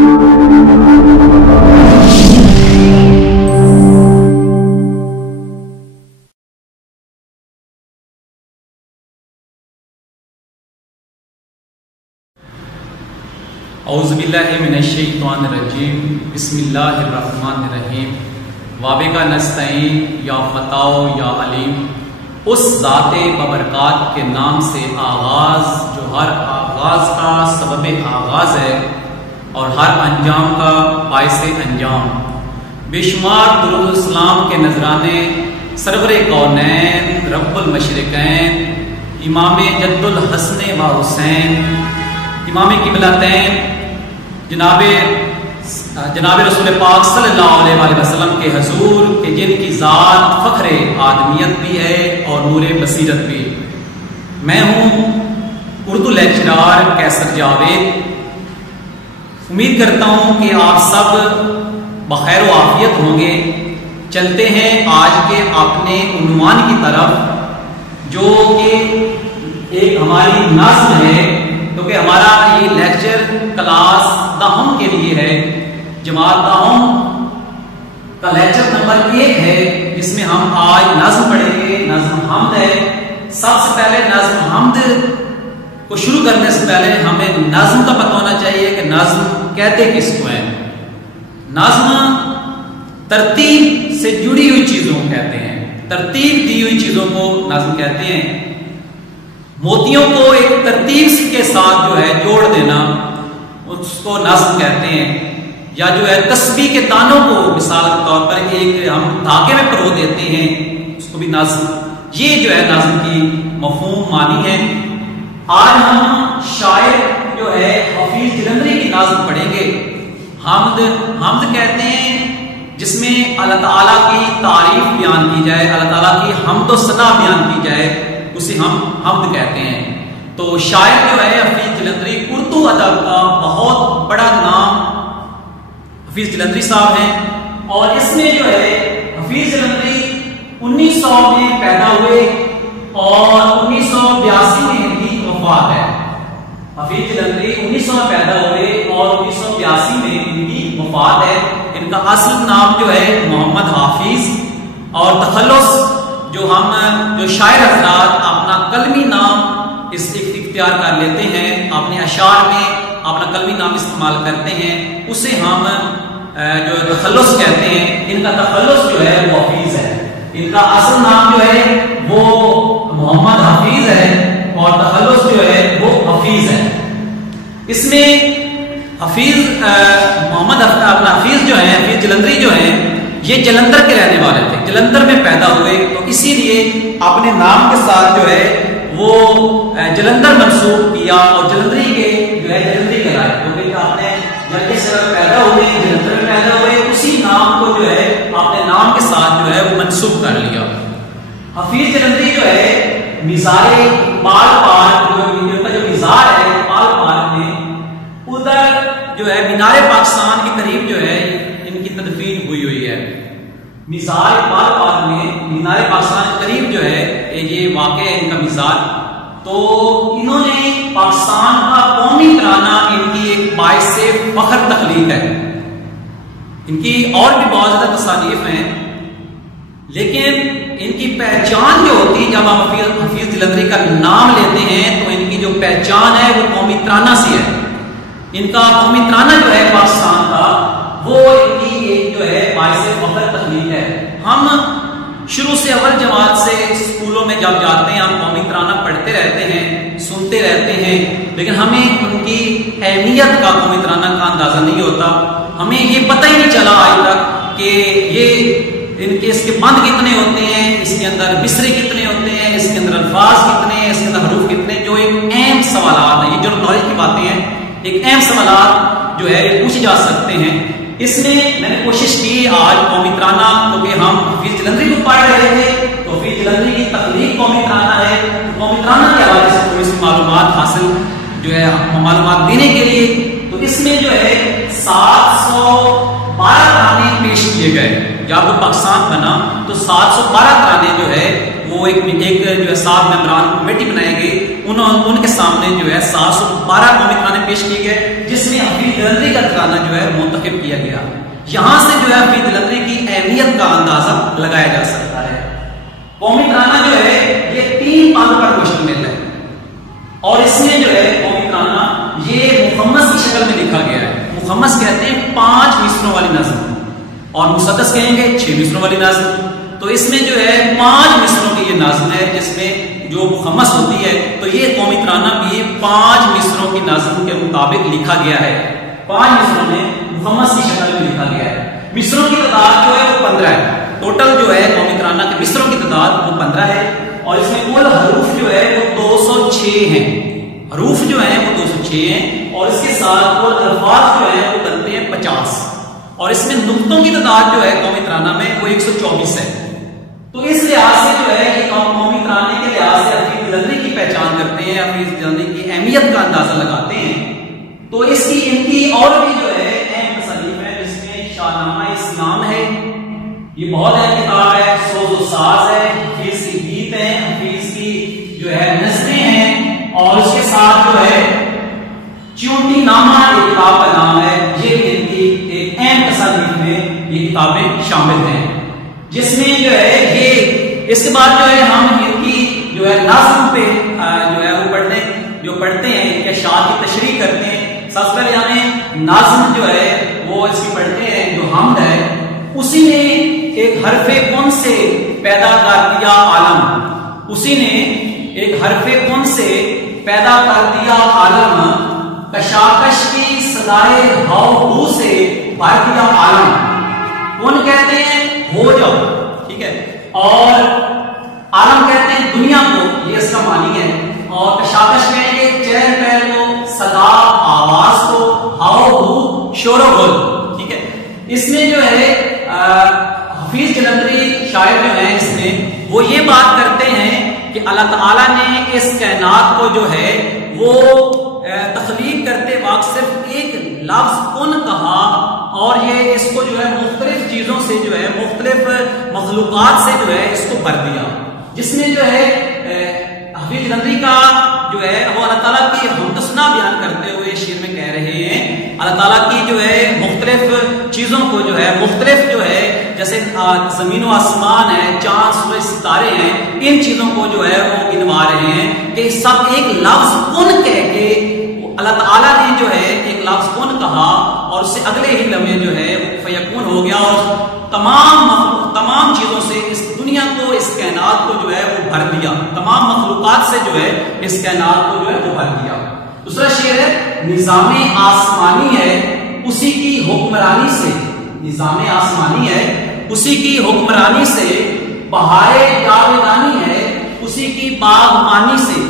اعوذ باللہ من الشیطان الرجیم بسم اللہ الرحمن الرحیم وابک نستعین یا فتاو یا علیم اس ذات ببرکات کے نام سے آغاز جو ہر آغاز کا سبب آغاز ہے اور ہر انجام کا باعث انجام، بے شمار درود السلام کے نذرانے سرور کونین رب المشرقین امام جد الحسن و حسین امام قبلتین جناب رسول پاک صلی اللہ علیہ وسلم کے حضور کہ جن کی ذات فخر آدمیت بھی ہے اور نور بصیرت بھی۔ میں ہوں اردو لیکچرار کیسر جاوید۔ امید کرتا ہوں کہ آپ سب بخیر و عافیت ہوں گے۔ چلتے ہیں آج کے اپنے عنوان کی طرف جو کہ ایک ہماری نظم ہے، کیونکہ ہمارا یہ لیکچر کلاس دہم کے لیے ہے، جماعت دہم کا لیکچر نمبر 1 ہے، جس میں ہم آج نظم پڑھیں گے۔ نظم حمد ہے۔ سب سے پہلے نظم حمد کو شروع کرنے سے پہلے ہمیں نظم کا پتہ ہونا چاہیے کہ نظم کہتے کس کو ہیں۔ نظم ترتیب سے جڑی ہوئی چیزوں کو کہتے ہیں، ترتیب دی ہوئی چیزوں کو نظم کہتے ہیں۔ موتیوں کو ایک ترتیب کے ساتھ جو ہے جوڑ دینا اس کو نظم کہتے ہیں، یا جو ہے تسبیح کے دانوں کو مثال کے طور پر ایک ہم دھاگے میں پرو دیتے ہیں، اس کو بھی نظم، یہ جو ہے نظم کی مفہوم معنی ہے۔ آج ہم شاعر جو ہے حفیظ جلندری کی نظم پڑھیں گے۔ حمد کہتے ہیں جس میں اللہ تعالیٰ کی تعریف بیان کی جائے، اللہ تعالیٰ کی حمد و ثنا بیان کی جائے، اسے ہم حمد کہتے ہیں۔ تو شاعر جو ہے حفیظ جلندری اردو ادب کا بہت بڑا نام حفیظ جلندری صاحب ہیں، اور اس میں جو ہے حفیظ جلندری 1900 میں پیدا ہوئے اور 1982 میں ان کی وفات ہے۔ حفیظ جلندری 1900 میں پیدا ہوئے اور 1982 میں ان کی وفات ہے۔ ان کا اصل نام جو ہے محمد حافظ، اور تخلص جو شاعر حضرات اپنا قلمی نام اس اختیار کر لیتے ہیں، اپنے اشعار میں اپنا قلمی نام استعمال کرتے ہیں، اسے ہم جو تخلص کہتے ہیں۔ ان کا تخلص جو ہے وہ حفیظ ہے، ان کا اصل نام جو ہے وہ محمد حافظ ہے اور تخلص جو ہے وہ حفیظ ہے۔ اس میں حفیظ محمد اپنا حفیظ جو ہے حفیظ جلندری جو ہیں یہ جلندر کے رہنے والے تھے، جلندر میں پیدا ہوئے، تو اسی لیے اپنے نام کے ساتھ جو ہے وہ جلندر منسوب کیا اور جلندری کے جو ہے جلندری کہلائے، کیونکہ آپ نے جب اس طرح پیدا ہوئے جلندر میں پیدا ہوئے اسی نام کو جو ہے اپنے نام کے ساتھ جو ہے وہ منسوب کر لیا۔ حفیظ جلندری جو ہے مزار اقبال پارک جو مزار ہے اقبال پارک میں ادھر جو ہے مینار پاکستان کے قریب جو ہے ان کی تدفین ہوئی ہے۔ مزار اقبال پارک میں مینار پاکستان کے قریب جو ہے یہ واقع ہے ان کا مزار۔ تو انہوں نے پاکستان کا قومی ترانہ ان کی ایک باعث فخر تخلیق ہے۔ ان کی اور بھی بہت زیادہ تصانیف ہیں، لیکن ان کی پہچان جو ہوتی ہے جب ہم حفیظ جلندری کا نام لیتے ہیں تو ان کی جو پہچان ہے وہ قومی ترانہ سے ہے۔ ان کا قومی ترانہ جو ہے پاکستان کا وہ ان کی ایک جو ہے باعث فخر تخلیق ہے۔ ہم شروع سے اول جماعت سے اسکولوں میں جب جاتے ہیں ہم قومی ترانہ پڑھتے رہتے ہیں، سنتے رہتے ہیں، لیکن ہمیں ان کی اہمیت کا قومی ترانہ کا اندازہ نہیں ہوتا۔ ہمیں یہ پتہ ہی نہیں چلا آج تک کہ اس کے بند کتنے ہوتے ہیں، اس کے اندر مصرے کتنے ہوتے ہیں، اس کے اندر الفاظ کتنے ہیں، اس کے اندر حروف کتنے، جو ایک اہم سوالات ہیں۔ یہ جو نالج کی باتیں ہیں، ایک اہم سوالات جو ہے پوچھے جا سکتے ہیں۔ اس میں نے کوشش کی آج قومی ترانہ، کیونکہ ہم حفیظ جلندری کو پڑھ رہے تھے تو حفیظ جلندری کی تخلیق قومی ترانہ ہے، قومی ترانہ کے حوالے سے تھوڑی سی معلومات حاصل جو ہے معلومات دینے کے لیے، تو اس میں جو ہے 712 ترانے پیش کیے گئے۔ جب پاکستان بنا تو 712 ترانے جو ہے وہ ایک جو ہے 7 ممبران کمیٹی بنائے گئے، ان کے سامنے جو ہے 712 قومی ترانے پیش کیے گئے، جس میں حفیظ جلندری کا ترانہ جو ہے منتخب کیا گیا۔ یہاں سے جو ہے حفیظ جلندری کی اہمیت کا اندازہ لگایا جا سکتا ہے۔ قومی ترانہ جو ہے یہ 3 پانوں پر مشتمل ہے، اور اس میں جو ہے قومی ترانہ یہ مخمس کی شکل میں لکھا گیا ہے۔ مخمس کہتے ہیں 5 مصروں والی نظم، اور مسدس کہیں گے 6 مصروں والی نظم۔ تو اس میں جو ہے 5 مصروں کی یہ نظم ہے، جس میں جو مخمس ہوتی ہے، تو یہ قومی ترانہ بھی 5 مصروں کی نظم کے مطابق لکھا گیا ہے۔ 5 مصروں میں مخمس کی شکل میں لکھا گیا ہے۔ مصروں کی تعداد جو ہے وہ 15 ہے، ٹوٹل جو ہے قومی ترانہ کے مصروں کی تعداد وہ 15 ہے، اور اس میں کل حروف جو ہے وہ 206 ہیں۔ حروف جو ہیں وہ 206 ہیں، اور اس کے ساتھ کل الفاظ جو ہیں وہ بنتے ہیں 50، اور اس میں نقطوں کی تعداد جو ہے قومی ترانہ میں وہ 124 ہے۔ تو اس لحاظ سے جو ہے یہ قومی ترانے کے لحاظ سے حفیظ جلندری کی پہچان کرتے ہیں، حفیظ جلندری کی اہمیت کا اندازہ لگاتے ہیں۔ تو اس کی ان کی اور بھی جو ہے اہم تصانیف ہے، جس میں شاہ نامہ اسلام ہے، یہ بہت اہم کتاب ہے۔ سوز و ساز ہے، حفیظ کی گیت ہے، حفیظ کی جو ہے نظمیں ہیں، اور اس کے ساتھ جو ہے چونٹی نامہ ایک کتاب کا نام ہے، یہ بھی ان کی ایک اہم تصانیف میں یہ کتابیں شامل ہیں، جس میں جو ہے یہ اس کے بعد جو ہے ہم ان کی جو ہے نظم پہ جو ہے وہ پڑھتے ہیں کہ اشعار کی تشریح کرتے ہیں۔ سب سے پہلے ہمیں نظم جو ہے وہ اس کی پڑھتے ہیں، جو حمد ہے، اسی نے ایک حرف کن سے پیدا کر دیا عالم، اسی نے ایک حرف کن سے پیدا کر دیا عالم، کشاکش کی صدائے ہاؤ ہو سے بھر دیا عالم۔ کن کہتے ہیں ہو جاؤ، ٹھیک ہے، اور عالم کہتے ہیں دنیا کو، یہ اس کا معنی ہے، اور کشاکش کہیں گے چہل پہل کو، صدا آواز کو، ہاؤ ہو شور و غل، ٹھیک ہے۔ اس میں جو ہے حفیظ جلندری شاعر جو ہیں اس میں وہ یہ بات کرتے ہیں کہ اللہ تعالیٰ نے اس کائنات کو جو ہے وہ تخلیق کرتے وقت صرف ایک لفظ کن کہا، اور یہ اس کو جو ہے مختلف چیزوں سے جو ہے مختلف مخلوقات سے جو ہے اس کو بھر دیا، جس میں جو ہے حفیظ جلندری کا جو ہے وہ اللہ تعالیٰ کی حمد و ثنا بیان کرتے ہوئے شعر میں کہہ رہے ہیں، اللہ تعالیٰ کی جو ہے مختلف چیزوں کو جو ہے مختلف جو ہے جیسے زمین و آسمان ہے، چاند سورج ستارے ہیں، ان چیزوں کو جو ہے وہ گنوا رہے ہیں کہ سب ایک لفظ کن کہہ کے اللہ تعالیٰ نے جو ہے ایک لفظ کن کہا، اور اس سے اگلے ہی لمحے جو ہے فیکون ہو گیا، اور تمام چیزوں سے اس دنیا کو، اس کائنات کو جو ہے وہ بھر دیا، تمام مخلوقات سے جو ہے اس کائنات کو جو ہے وہ بھر دیا۔ دوسرا شعر ہے نظام آسمانی ہے اسی کی حکمرانی سے، نظام آسمانی ہے اسی کی حکمرانی سے، بہار جاویدانی ہے اسی کی باغبانی سے۔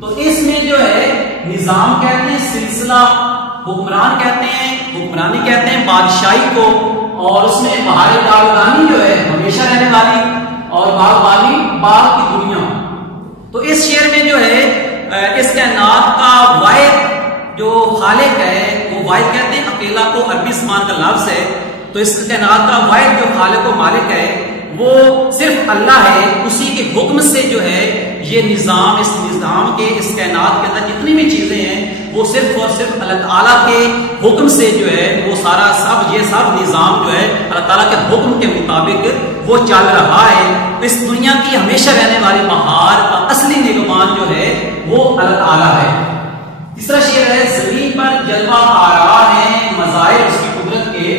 تو اس میں جو ہے نظام کہتے ہیں سلسلہ، حکمران کہتے ہیں، حکمرانی کہتے ہیں بادشاہی کو، اور اس میں بہار جاویدانی جو ہے ہمیشہ رہنے والی، اور باغبانی باغ کی دنیا۔ تو اس شعر میں جو ہے اس کائنات کا واحد جو خالق ہے، وہ واحد کہتے ہیں اکیلا کو، عربی زبان کا لفظ ہے، تو اس کائنات کا واحد جو خالق و مالک ہے وہ صرف اللہ ہے، اسی کے حکم سے جو ہے یہ نظام، اس نظام کے، اس کائنات کے اندر جتنی بھی چیزیں ہیں وہ صرف اور صرف اللہ تعالیٰ کے حکم سے جو ہے وہ سارا یہ سب نظام جو ہے اللہ تعالیٰ کے حکم کے مطابق وہ چل رہا ہے۔ اس دنیا کی ہمیشہ رہنے والی بہار کا اصلی نگہبان جو ہے وہ اللہ تعالیٰ ہے۔ تیسرا شعر ہے زمین پر جلوہ آرا ہے مظاہر اس کی قدرت کے،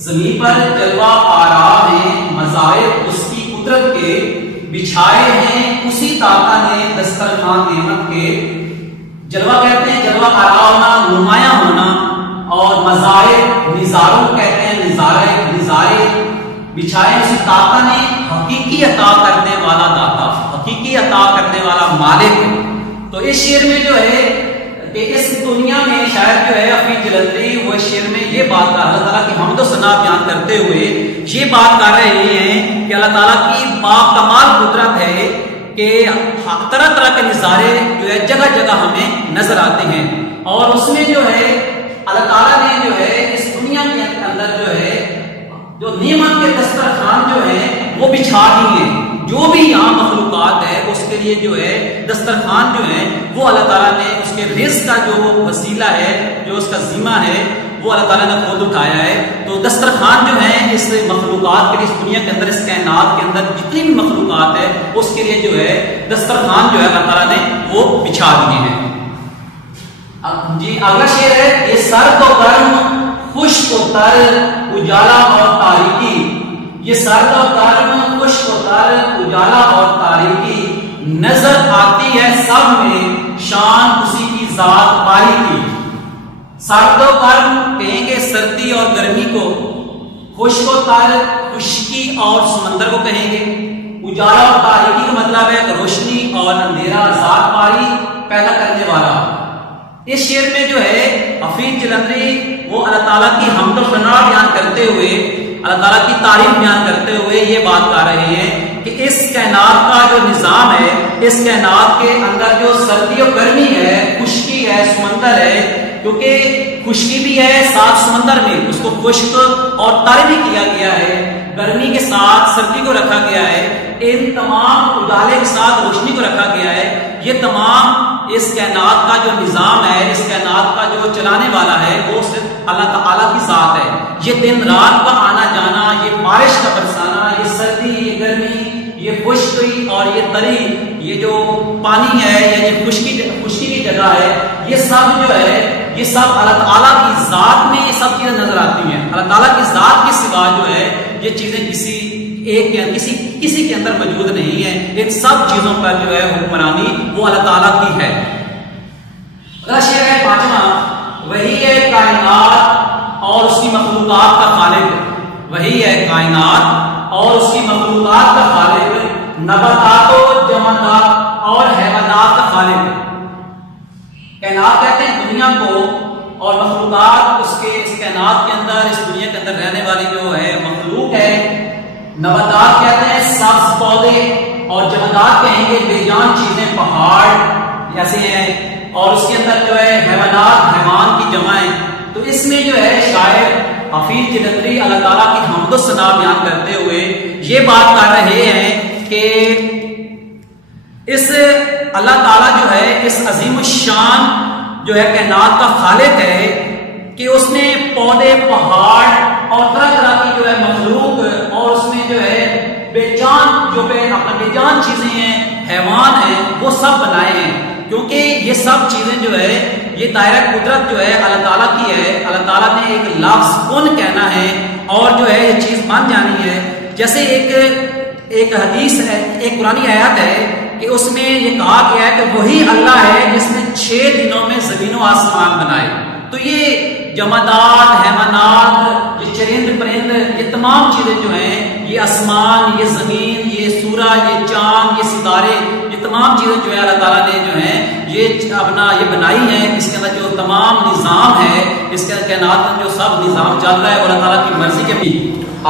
زمین پر جلوہ آرا ہے مظاہر اس کی قدرت کے، بچھائے ہیں اسی طاقہ نے دسترخوان نعمت کے۔ جلوہ کہتے ہیں جلوہ آرا ہونا، نمایاں ہونا، اور مظاہر نظاروں کہتے ہیں، نظارے بچھائے اسی طاقہ نے، حقیقی عطا کرنے والا داتا، حقیقی عطا کرنے والا مالک۔ تو اس شعر میں جو ہے کہ اس دنیا میں شاعر جو ہے حفیظ جلندری وہ شعر میں یہ بات کر اللہ تعالیٰ کی حمد و ثنا بیان کرتے ہوئے یہ بات کر رہے ہیں کہ اللہ تعالیٰ کی باکمال قدرت ہے کہ طرح طرح کے نظارے جو ہے جگہ جگہ ہمیں نظر آتے ہیں، اور اس میں جو ہے اللہ تعالیٰ نے جو ہے اس دنیا کے اندر جو ہے جو نعمت کے دسترخوان جو ہے وہ بچھا دی ہیں، جو بھی یہاں مخلوقات ہے اس کے لیے جو ہے دسترخوان جو ہے وہ اللہ تعالیٰ نے اس کے رزق کا جو وسیلہ ہے، جو اس کا ذمہ ہے، وہ اللہ تعالیٰ نے خود اٹھایا ہے۔ تو دسترخوان جو ہے اس مخلوقات کے لیے، اس دنیا کے اندر، اس کائنات کے اندر جتنی بھی مخلوقات ہے اس کے لیے جو ہے دسترخوان جو ہے اللہ تعالیٰ نے وہ بچھا دیے ہیں۔ جی اگلا شعر ہے، یہ سرد و گرم، خشک و تر، اجالا اور تاریکی، یہ سرد و گرم، خشک و تر، اجالا اور تاریکی، نظر آتی ہے سب میں شان اسی کی ذات باری کی۔ سرد و گرم کہیں گے سردی اور گرمی کو، خشک و تر خشکی اور سمندر کو کہیں گے، اجالا اور تاریکی کا مطلب ہے روشنی اور اندھیرا، ذات باری پیدا کرنے والا۔ اس شعر میں جو ہے حفیظ جلندری وہ اللہ تعالیٰ کی حمد و ثنا بیان کرتے ہوئے، اللہ تعالیٰ کی تعریف بیان کرتے ہوئے یہ بات کر رہے ہیں کہ اس کائنات کا جو نظام ہے، اس کائنات کے اندر جو سردی اور گرمی ہے، خشکی ہے، سمندر ہے، کیونکہ خشکی بھی ہے ساتھ سمندر میں، اس کو خشک اور تر بھی کیا گیا ہے، گرمی کے ساتھ سردی کو رکھا گیا ہے، ان تمام اجالے کے ساتھ روشنی کو رکھا گیا ہے۔ یہ تمام اس کائنات کا جو نظام ہے، اس کائنات کا جو چلانے والا ہے وہ صرف اللہ تعالیٰ کی ذات ہے۔ یہ دن رات کا آنا جانا، یہ بارش کا برسانا، یہ سردی، یہ گرمی، یہ خشکی اور یہ تری، یہ جو پانی ہے یا یہ خشکی کی جگہ ہے، یہ سب جو ہے یہ سب اللہ تعالیٰ کی ذات میں یہ سب چیزیں نظر آتی ہیں۔ اللہ تعالیٰ کی ذات کے سوا جو ہے یہ چیزیں کسی کے اندر موجود نہیں ہے۔ ان سب چیزوں پر جو ہے حکمرانی وہ اللہ تعالیٰ کی ہے۔ اگلا شعر ہے پانچواں، وہی ہے کائنات اور اس کی مخلوقات کا خالق، وہی ہے کائنات اور اس کی مخلوقات کا خالق، نباتات و جمادات اور حیوانات کا خالق۔ کائنات کہتے ہیں دنیا کو، اور مخلوقات اس کائنات کے اندر، اس دنیا کے اندر رہنے والی جو ہے مخلوق ہے۔ نباتات کہتے ہیں سبز پودے، اور جمادات کہیں گے بے جان چیزیں، پہاڑ ایسے ہیں، اور اس کے اندر جو ہے حیوانات، حیوان کی جمع ہے۔ تو اس میں جو ہے شاعر حفیظ جلندری اللہ تعالیٰ کی حمد و ثنا بیان کرتے ہوئے یہ بات کر رہے ہیں کہ اس اللہ تعالیٰ جو ہے اس عظیم الشان جو ہے کائنات کا خالق ہے کہ اس نے پودے، پہاڑ اور طرح طرح کی جو ہے مخلوق، اور اس میں جو ہے بے جان چیزیں ہیں، حیوان ہیں، وہ سب بنائے ہیں، کیونکہ یہ سب چیزیں جو ہے یہ دائرہ قدرت جو ہے اللہ تعالیٰ کی ہے۔ اللہ تعالیٰ نے ایک لفظ کن کہنا ہے اور جو ہے یہ چیز بن جانی ہے۔ جیسے ایک حدیث ہے، ایک قرآنی آیت ہے کہ اس میں یہ کہا گیا ہے کہ وہی اللہ ہے جس نے 6 دنوں میں زمین و آسمان بنائے۔ تو یہ جمادات، حیوانات، یہ چرند پرند، یہ تمام چیزیں جو ہیں، یہ آسمان، یہ زمین، یہ سورج، یہ چاند، یہ ستارے، یہ تمام چیزیں جو ہے اللہ تعالیٰ نے جو ہیں یہ بنائی ہیں۔ اس کے اندر جو تمام نظام ہے، اس کے کائنات میں جو سب نظام چل رہا ہے وہ اللہ تعالیٰ کی مرضی کے بھی۔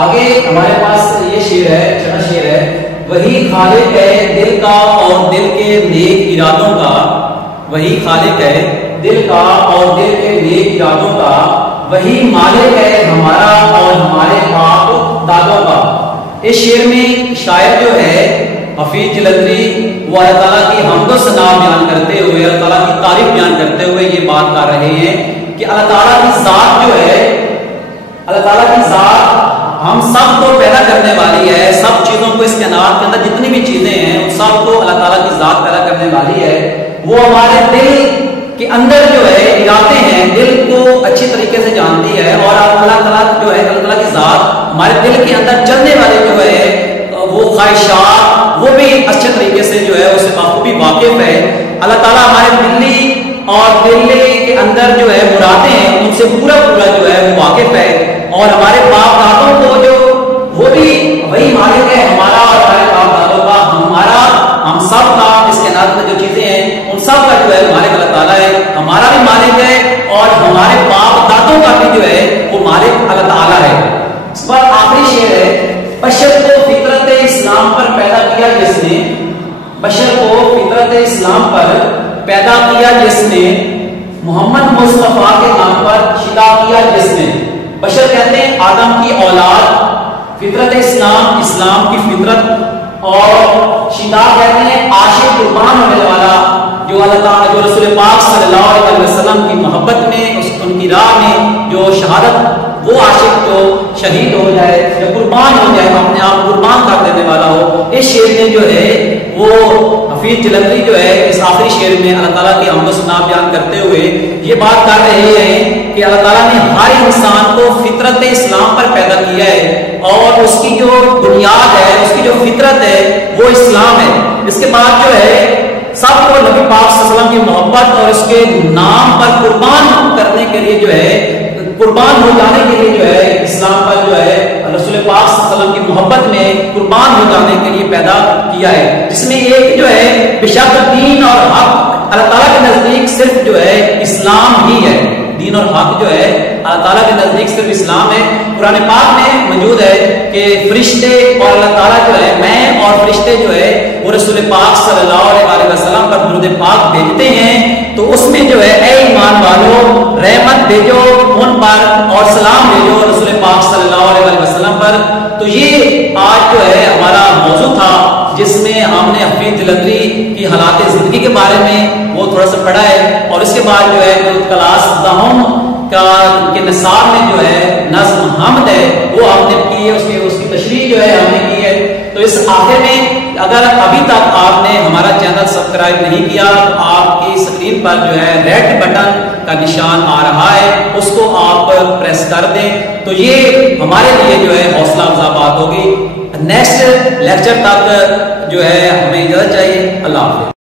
آگے ہمارے پاس یہ شعر ہے، چھٹا شعر ہے، وہی خالق ہے دل کا اور دل کے نیک ارادوں کا، وہی خالق ہے دل کا اور دل کے نیک ارادوں کا، وہی مالک ہے ہمارا اور ہمارے باپ دادوں کا۔ اس شعر میں شاعر جو ہے حفیظ جلندری وہ اللہ تعالیٰ کی حمد و ثنا بیان کرتے ہوئے، اللہ تعالیٰ کی تعریف بیان کرتے ہوئے یہ بات کر رہے ہیں کہ اللہ تعالیٰ کی ذات جو ہے، اللہ تعالیٰ کی ذات ہم سب کو پیدا کرنے والی ہے، سب چیزوں کو، اس کائنات کے اندر جتنی بھی چیزیں ہیں ان سب کو اللہ تعالیٰ کی ذات پیدا کرنے والی ہے۔ وہ ہمارے دل کے اندر جو ہے ارادے ہیں، دل کو اچھی طریقے سے جانتی ہے، اور اللہ تعالیٰ جو ہے، اللہ تعالیٰ کی ذات ہمارے دل کے اندر چلنے والے جو ہے وہ خواہشات، وہ بھی اچھے طریقے سے جو ہے اسے بخوبی واقف ہے۔ اللہ تعالیٰ ہمارے دلی اور دل کے اندر جو ہے مرادیں ہیں ان سے پورا جو ہے وہ واقف ہے، اور ہمارے باپ دادوں کو جو وہ بھی وہی مالک ہے ہمارا اور ہمارے باپ دادوں کا، ہمارا، ہم سب کا، اس کائنات میں جو چیزیں ہیں ان سب کا جو ہے مالک اللہ تعالیٰ ہے، ہمارا بھی مالک ہے اور ہمارے باپ دادوں کا بھی جو ہے وہ مالک اللہ تعالیٰ ہے۔ اس پر آخری شعر ہے، بشر کو فطرت اسلام پر پیدا کیا جس نے، بشر کو فطرت اسلام پر پیدا کیا جس نے، محمد مصطفیٰ کے نام پر خطاب کیا جس نے۔ بشر کہتے ہیں آدم کی اولاد، فطرت اسلام، اسلام کی فطرت، اور شتاب کہتے ہیں عاشق قربان ہونے والا، جو اللہ تعالیٰ جو رسول پاک صلی اللہ علیہ وسلم کی محبت میں ان کی راہ میں جو شہادت، وہ عاشق جو شہید ہو جائے یا قربان ہو جائے، اپنے آپ قربان کر دینے والا ہو۔ اس شعر میں جو ہے وہ حفیظ جلندری جو ہے اس آخری شعر میں اللہ تعالیٰ کی حمد و ثنا بیان کرتے ہوئے یہ بات کر رہے ہیں کہ اللہ تعالیٰ نے ہر انسان کو فطرت اسلام پر پیدا کیا ہے، اور اس کی جو بنیاد ہے، اس کی جو فطرت ہے وہ اسلام ہے۔ اس کے بعد جو ہے سب کو نبی پاک صلی اللہ علیہ وسلم کی محبت اور اس کے نام پر قربان کرنے کے لیے جو ہے، قربان ہو جانے کے لیے جو ہے اسلام پر جو ہے رسول پاک صلی اللہ علیہ وسلم کی محبت میں قربان ہو جانے کے لیے پیدا کیا ہے، جس میں ایک جو ہے بشک دین اور حق اللہ تعالیٰ کے نزدیک صرف جو ہے اسلام ہی ہے۔ دین اور حق جو ہے اللہ تعالیٰ کے نزدیک صرف اسلام ہے۔ قرآن پاک میں موجود ہے کہ فرشتے اور اللہ تعالیٰ جو ہے، میں اور فرشتے جو ہے وہ رسول پاک صلی اللہ علیہ وسلم پر درود پاک بھیجتے ہیں، تو اس میں جو ہے اے ایمان والو رحمت بھیجو ان پر اور سلام بھیجو رسول پاک صلی اللہ علیہ وسلم پر۔ تو یہ آج جو ہے ہمارا موضوع تھا، جس میں ہم نے حفیظ جلندری کی حالات زندگی کے بارے میں وہ تھوڑا سا پڑھا ہے، اور اس کے بعد جو ہے کلاس دہم کا کے نصاب میں جو ہے نظم حمد ہے وہ ہم نے کی ہے، اس کی تشریح جو ہے ہم نے کی ہے۔ تو اس آخر میں اگر ابھی تک آپ نے ہمارا چینل سبسکرائب نہیں کیا تو آپ کی اسکرین پر جو ہے ریڈ بٹن کا نشان آ رہا ہے، اس کو آپ پریس کر دیں، تو یہ ہمارے لیے جو ہے حوصلہ افزا بات ہوگی۔ نیکسٹ لیکچر تک جو ہے ہمیں اجازت چاہیے۔ اللہ حافظ۔